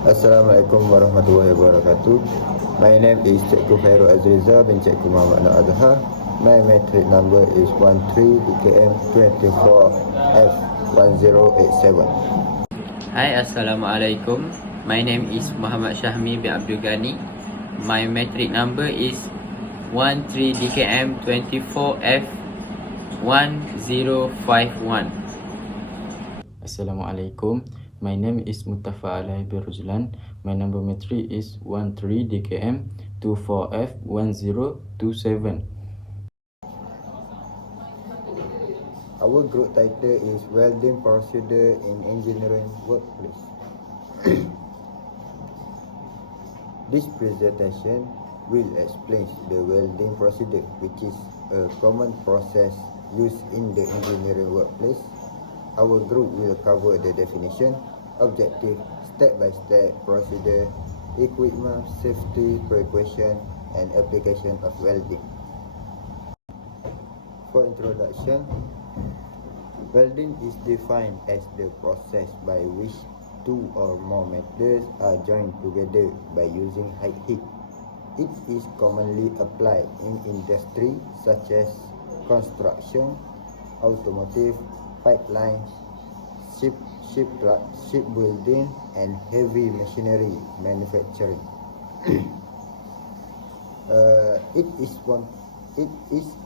Assalamualaikum warahmatullahi wabarakatuh. My name is Cikgu Khairul Azriza bin Cikgu Muhammad Nur Azhar. My metric number is 13DKM24F1087. Hai, Assalamualaikum. My name is Muhammad Syahmi bin Abdul Ghani. My metric number is 13DKM24F1051. Assalamualaikum. My name is Mustafa Alai bin Ruzlan. My number metric is 13DKM24F1027. Our group title is Welding Procedure in Engineering Workplace. This presentation will explain the welding procedure, which is a common process used in the engineering workplace. Our group will cover the definition, objective, step-by-step procedure, equipment, safety, precaution, and application of welding. For introduction, welding is defined as the process by which two or more metals are joined together by using high heat. It is commonly applied in industry such as construction, automotive, pipelines, shipbuilding, and heavy machinery manufacturing. It is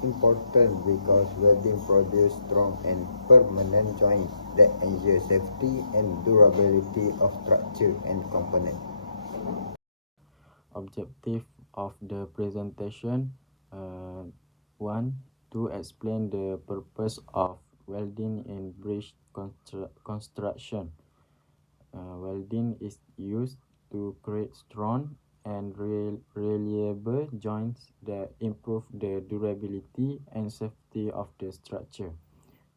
important because welding produces strong and permanent joints that ensure safety and durability of structure and component. Objective of the presentation: 1. To explain the purpose of welding in bridge construction. Welding is used to create strong and reliable joints that improve the durability and safety of the structure.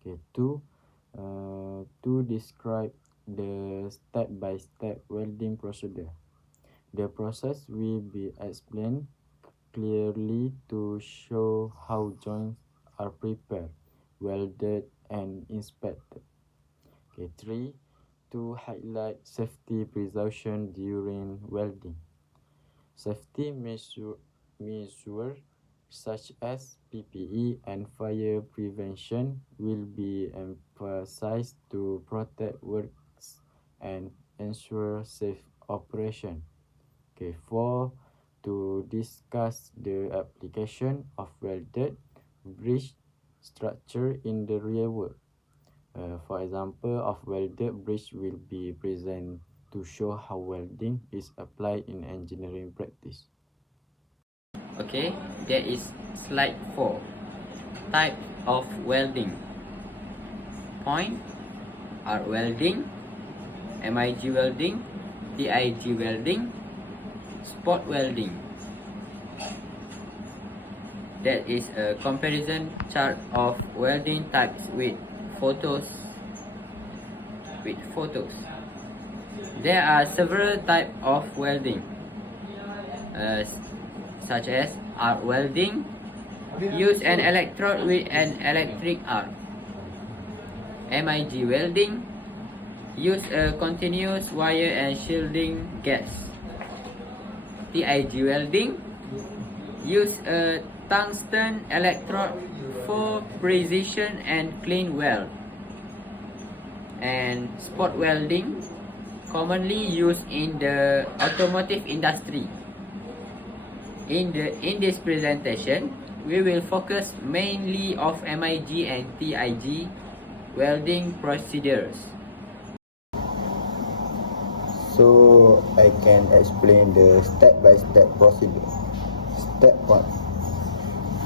2. To describe the step-by-step welding procedure. The process will be explained clearly to show how joints are prepared, welded, and inspected. 3. To highlight safety precaution during welding. Safety measures such as PPE and fire prevention will be emphasized to protect workers and ensure safe operation. 4. To discuss the application of welded bridge structure in the real world. For example of welded bridge will be present to show how welding is applied in engineering practice. Okay, there is slide 4. Type of welding. Point, arc welding, MIG welding, TIG welding, spot welding. That is a comparison chart of welding types with photos. There are several types of welding, such as arc welding, use an electrode with an electric arc. MIG welding, use a continuous wire and shielding gas. TIG welding, use a tungsten electrode for precision and clean weld. And spot welding, commonly used in the automotive industry. In this presentation, we will focus mainly of MIG and TIG welding procedures. So I can explain the step-by-step procedure. Step 1.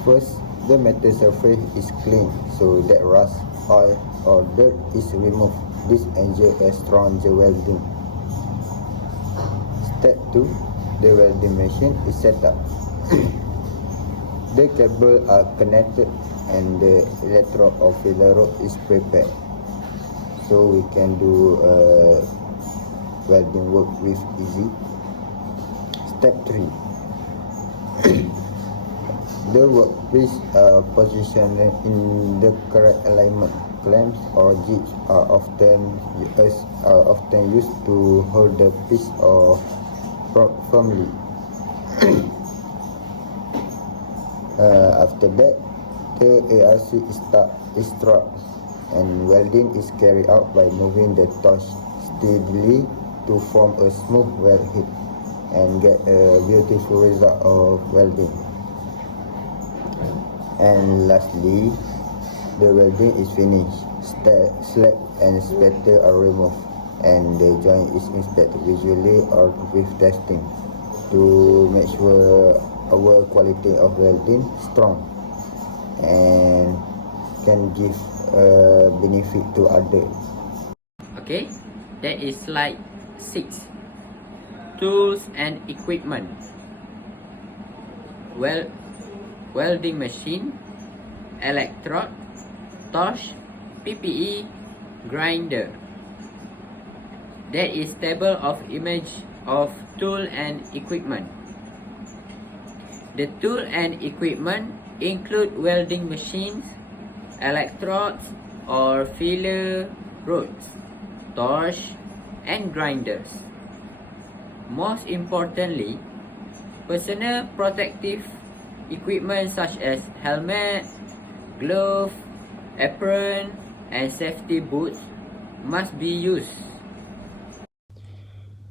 First, the metal surface is cleaned so that rust, oil, or dirt is removed. This ensures a stronger welding. Step 2. The welding machine is set up. The cables are connected and the electrode or filler rod is prepared. So we can do welding work with easy. Step 3. The workpiece are positioned in the correct alignment. clamps or jigs are often used to hold the piece of rock firmly. After that, the ARC is struck, and welding is carried out by moving the torch steadily to form a smooth weld head and get a beautiful result of welding. And lastly, the welding is finished. Slack and spatter are removed, and the joint is inspected visually or with testing to make sure our quality of welding strong and can give benefit to others. Okay, that is slide 6. Tools and equipment. Welding machine, electrode, torch, PPE, grinder. That is table of image of tool and equipment. The tool and equipment include welding machines, electrodes or filler rods, torch, and grinders. Most importantly, personal protective equipment such as helmet, glove, apron, and safety boots must be used.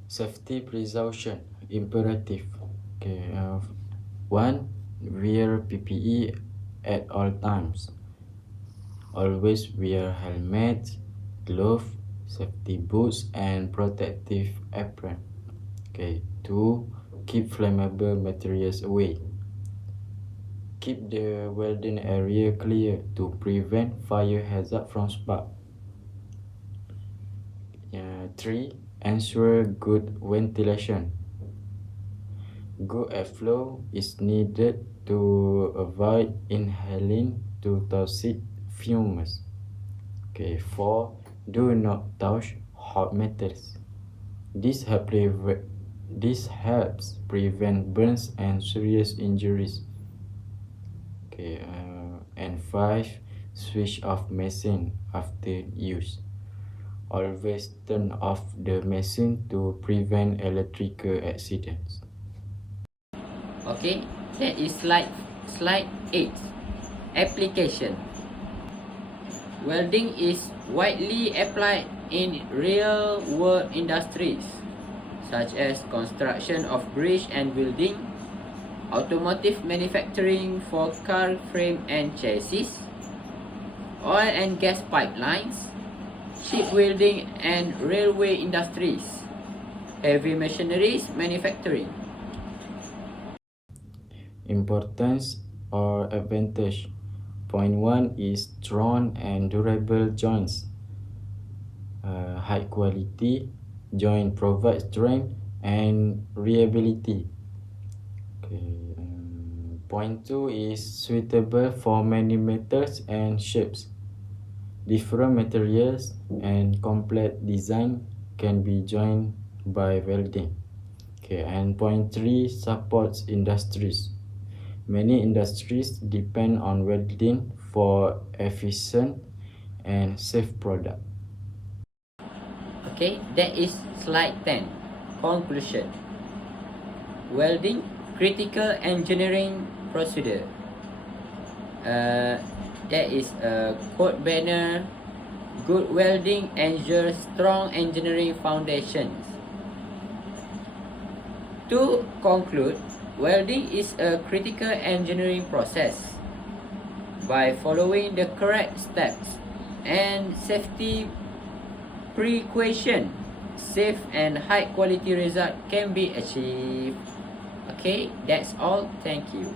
Safety precaution imperative. Okay. 1. Wear PPE at all times. Always wear helmet, glove, safety boots, and protective apron. Okay. 2. Keep flammable materials away. Keep the welding area clear to prevent fire hazard from spark. 3. Ensure good ventilation. Good airflow is needed to avoid inhaling to toxic fumes. Okay. 4. Do not touch hot metals. This helps prevent burns and serious injuries. Okay. And 5. Switch off machine after use. Always turn off the machine to prevent electrical accidents. Okay, that is slide 8. Application. Welding is widely applied in real-world industries such as construction of bridge and building, automotive manufacturing for car frame and chassis, oil and gas pipelines, shipbuilding and railway industries, heavy machineries manufacturing. Importance or advantage. Point 1 is strong and durable joints. High quality joint provides strength and reliability. Okay. Point 2 is suitable for many metals and shapes. Different materials and complex design can be joined by welding. Okay. And point 3 supports industries. Many industries depend on welding for efficient and safe product. Okay, that is slide 10. Conclusion. Welding, critical engineering procedure. That is a quote banner. Good welding ensures strong engineering foundations. To conclude, welding is a critical engineering process. By following the correct steps and safety precaution, safe and high quality result can be achieved. Okay, that's all. Thank you.